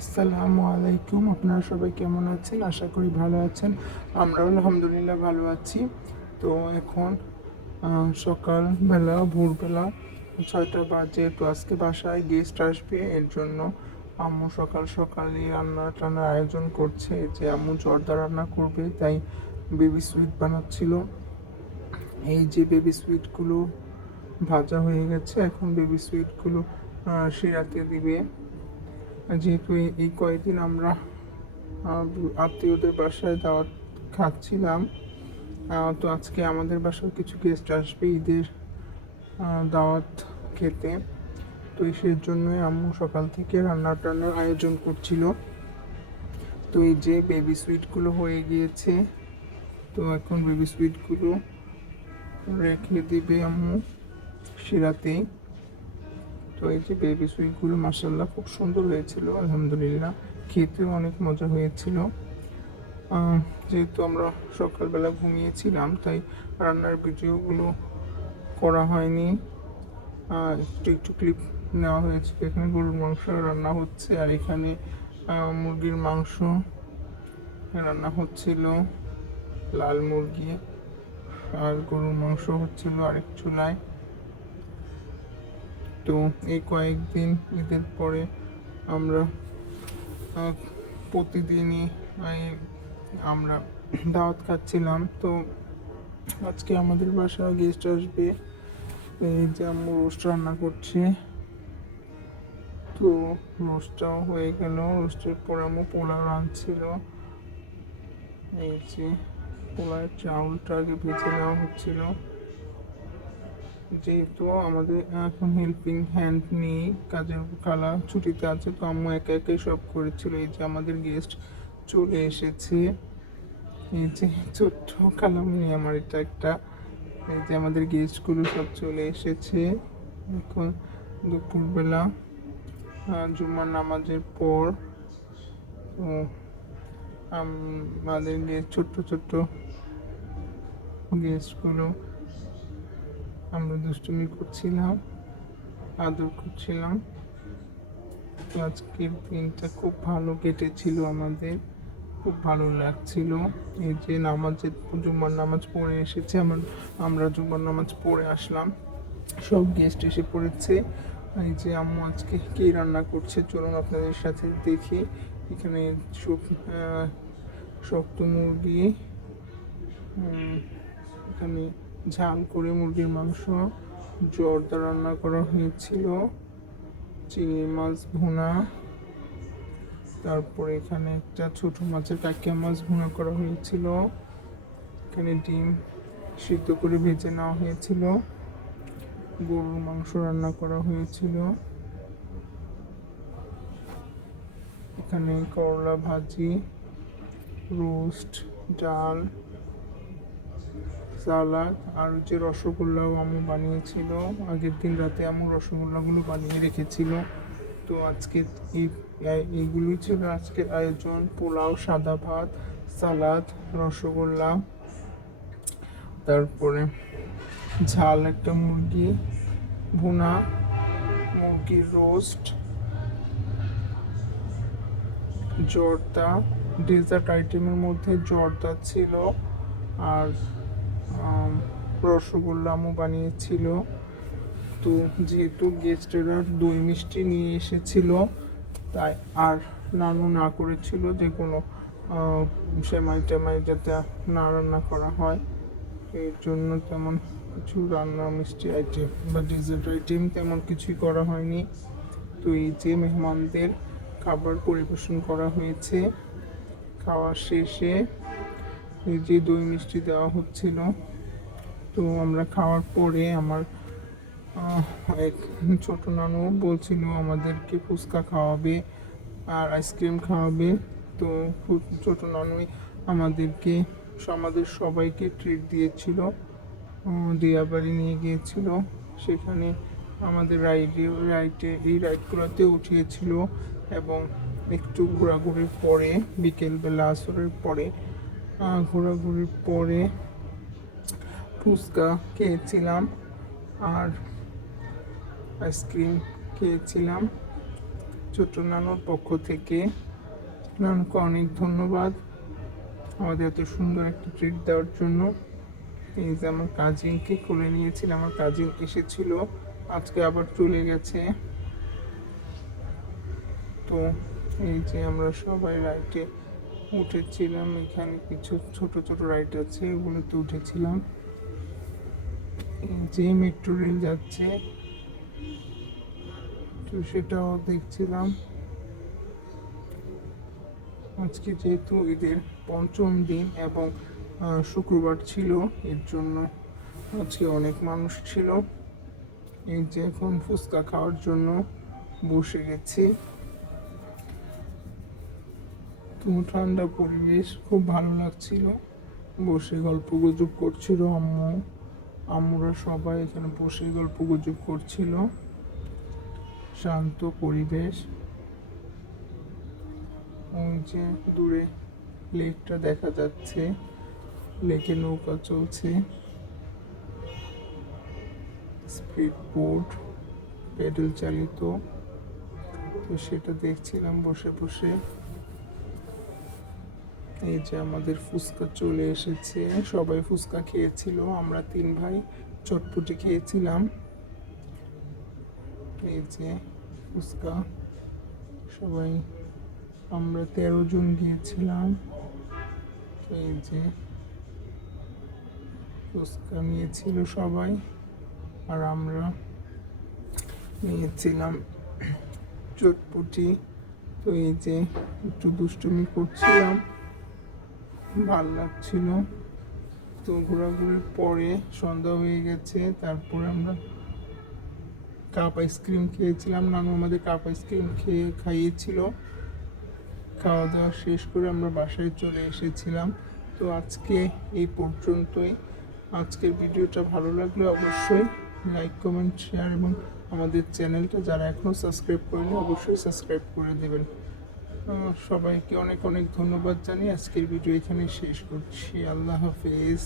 আসসালামু আলাইকুম। আপনারা সবাই কেমন আছেন? আশা করি ভালো আছেন। আমরাও আলহামদুলিল্লাহ ভালো আছি। তো এখন সকালবেলা, ভোরবেলা ছয়টা বাজে। তো আজকে বাসায় গেস্ট আসবে। এর জন্য আম্মু সকাল সকালে রান্না টান্নার আয়োজন করছে। যে আম্মু জর্দা রান্না করবে, তাই বেবি সুইট বানাচ্ছিল। এই যে বেবি সুইটগুলো ভাজা হয়ে গেছে। এখন বেবি সুইটগুলো শিরাতে দিবে। যেহেতু এই- কয়েকদিন আমরা আত্মীয়দের বাসায় দাওয়াত খাচ্ছিলাম তো আজকে আমাদের বাসায় কিছু গেস্ট আসবে ঈদের দাওয়াত খেতে। তো সেই জন্যই আম্মু সকাল থেকে রান্না টান্নার আয়োজন করছিল। তো এই যে বেবি সুইটগুলো হয়ে গিয়েছে, তো এখন বেবি সুইটগুলো রেখে দিবে আম্মু শিরাতেই যে বেবি সুইটগুলো মাসাল্লাহ খুব সুন্দর হয়েছিল, আলহামদুলিল্লাহ। খেতেও অনেক মজা হয়েছিল। যেহেতু আমরা সকালবেলা ঘুমিয়েছিলাম, তাই রান্নার ভিডিওগুলো করা হয়নি। একটু একটু ক্লিপ নেওয়া হয়েছে, এখানে গরুর মাংস রান্না হচ্ছে, আর এখানে মুরগির মাংস রান্না হচ্ছিল, লাল মুরগি আর গরুর মাংস হচ্ছিল আরেক চুলায়। তো এই কয়েকদিন ঈদের পরে আমরা প্রতিদিনই আমরা দাওয়াত খাচ্ছিলাম। তো আজকে আমাদের বাসায় গেস্ট আসবে। এই যে আম্মু রোস্ট রান্না করছে। তো রোস্টটাও হয়ে গেল। রোস্টের পর আম্মু পোলাও রাঁধছিল। এই যে পোলাওয়ের চাউলটা আগে ভেজে নেওয়া হচ্ছিল। যেহেতু আমাদের এখন হেল্পিং হ্যান্ড নেই, কাজের খালা ছুটিতে আছে, তো আম্মু একা একাই সব করেছিল। এই যে আমাদের গেস্ট চলে এসেছে। এই যে ছোট্ট খালামনি আমার, এটা একটা, এই যে আমাদের গেস্টগুলো সব চলে এসেছে। এখন দুপুরবেলা জুমার নামাজের পর, তো আমাদের গেস্ট ছোট্ট ছোট্ট গেস্টগুলো আমরা দুষ্টুমি করছিলাম, আদর করছিলাম। তো আজকের দিনটা খুব ভালো কেটেছিল আমাদের, খুব ভালো লাগছিল। এই যে নামাজের জুম্মার নামাজ পড়ে এসেছে, আমার, আমরা জুম্মার নামাজ পড়ে আসলাম। সব গেস্ট এসে পড়েছে। এই যে আম্মু আজকে কী রান্না করছে, চলুন আপনাদের সাথে দেখি। এখানে শুক- শক্ত মুরগি এখানে ঝাল করে মুরগির মাংস, জর্দা রান্না করা হয়েছিল, চিংড়ি মাছ ভুনা, তারপরে এখানে একটা ছোট মাছের কাকিয়া মাছ ভুনা করা হয়েছিল, এখানে ডিম সিদ্ধ করে ভেজে নেওয়া হয়েছিল, গরুর মাংস রান্না করা হয়েছিল, এখানে করলা ভাজি, রোস্ট, ডাল সালাদ আর যে রসগোল্লাও আম্মু বানিয়েছিল। আগের দিন রাতে আম্মু রসগোল্লাগুলো বানিয়ে রেখেছিল। তো আজকে এই- এইগুলোই ছিল আজকের আয়োজন। পোলাও, সাদা ভাত, সালাদ, রসগোল্লা। তারপরে ঝাল একটা মুরগি, ভুনা, মুরগির রোস্ট, জর্দা। ডেজার্ট আইটেমের মধ্যে জর্দা ছিল। আর আম, রসগোল্লা আমও বানিয়েছিল। তো যেহেতু গেস্টেরা দই মিষ্টি নিয়ে এসেছিল তাই আর নানু না করেছিল যে কোনো সেমাই টেমাই যাতে না রান্না করা হয়। এর জন্য তেমন কিছু রান্না মিষ্টি আইটেম বা ডেজার্ট আইটেম তেমন কিছুই করা হয়নি। তো এই যে মেহমানদের খাবার পরিবেশন করা হয়েছে খাওয়া শেষে এই যে দই মিষ্টি দেওয়া হচ্ছিল। তো আমরা খাওয়ার পরে আমার এক ছোট নানু বলছিল আমাদেরকে ফুচকা খাওয়াবে আর আইসক্রিম খাওয়াবে। তো ছোট নানুই আমাদেরকে, আমাদের সবাইকে ট্রিট দিয়েছিল দিয়াবাড়ি নিয়ে গিয়েছিল। সেখানে আমাদের রাইডে রাইডে এই রাইডগুলোতে উঠিয়েছিল এবং একটু ঘোরাঘুরির পরে, বিকেলবেলা আসরের পরে ঘোরাঘুরির পরে ফুচকা খেয়েছিলাম আর আইসক্রিম খেয়েছিলাম। ছোট নানুর পক্ষ থেকে। নানুকে অনেক ধন্যবাদ আমাদের এত সুন্দর একটা ট্রিট দেওয়ার জন্য। এই যে আমার কাজিনকে করে নিয়েছিল আমার কাজিন এসেছিল, আজকে আবার চলে গেছে। তো এই যে আমরা সবাই রাইডে উঠেছিলাম, এখানে কিছু ছোট ছোট রাইড আছে, ওগুলোতে উঠেছিলাম। যে মেট্রো রেল যাচ্ছে, তো সেটাও দেখছিলাম। আজকে যেহেতু ঈদের পঞ্চম দিন এবং শুক্রবার ছিল, এর জন্য আজকে অনেক মানুষ ছিল। এই যে এখন ফুচকা খাওয়ার জন্য বসে গেছি। তো ঠান্ডা পরিবেশ, খুব ভালো লাগছিল। বসে গল্প গুজব করছিল আম্মু। আম্মুরা সবাই এখানে বসে গল্প গুজব করছিল। শান্ত পরিবেশ। ওই যে দূরে লেকটা দেখা যাচ্ছে। লেকে নৌকা চলছে। স্পিড বোট পেডেল চালিত। তো সেটা দেখছিলাম বসে বসে। এই যে আমাদের ফুচকা চলে এসেছে। সবাই ফুচকা খেয়েছিল, আমরা তিন ভাই চটপটি খেয়েছিলাম। এই যে ফুচকা, সবাই আমরা তেরো জন গিয়েছিলাম। এই যে ফুচকা নিয়েছিল সবাই, আর আমরা নিয়েছিলাম চটপটি। তো এই যে একটু দুষ্টুমি করছিলাম। ভালো লাগছিল। তো ঘোরাঘুরির পরে সন্ধ্যা হয়ে গেছে, তারপরে আমরা কাপ আইসক্রিম খেয়েছিলাম। নানু আমাদের কাপ আইসক্রিম খেয়ে খাইয়েছিল। খাওয়া দাওয়া শেষ করে আমরা বাসায় চলে এসেছিলাম। তো আজকে এই পর্যন্তই। আজকের ভিডিওটা ভালো লাগলে অবশ্যই লাইক কমেন্ট শেয়ার এবং আমাদের চ্যানেলটা যারা এখনও সাবস্ক্রাইব করেনি, অবশ্যই সাবস্ক্রাইব করে দেবেন। সবাইকে অনেক অনেক ধন্যবাদ জানিয়ে আজকের ভিডিও এখানে শেষ করছি। আল্লাহ হাফেজ।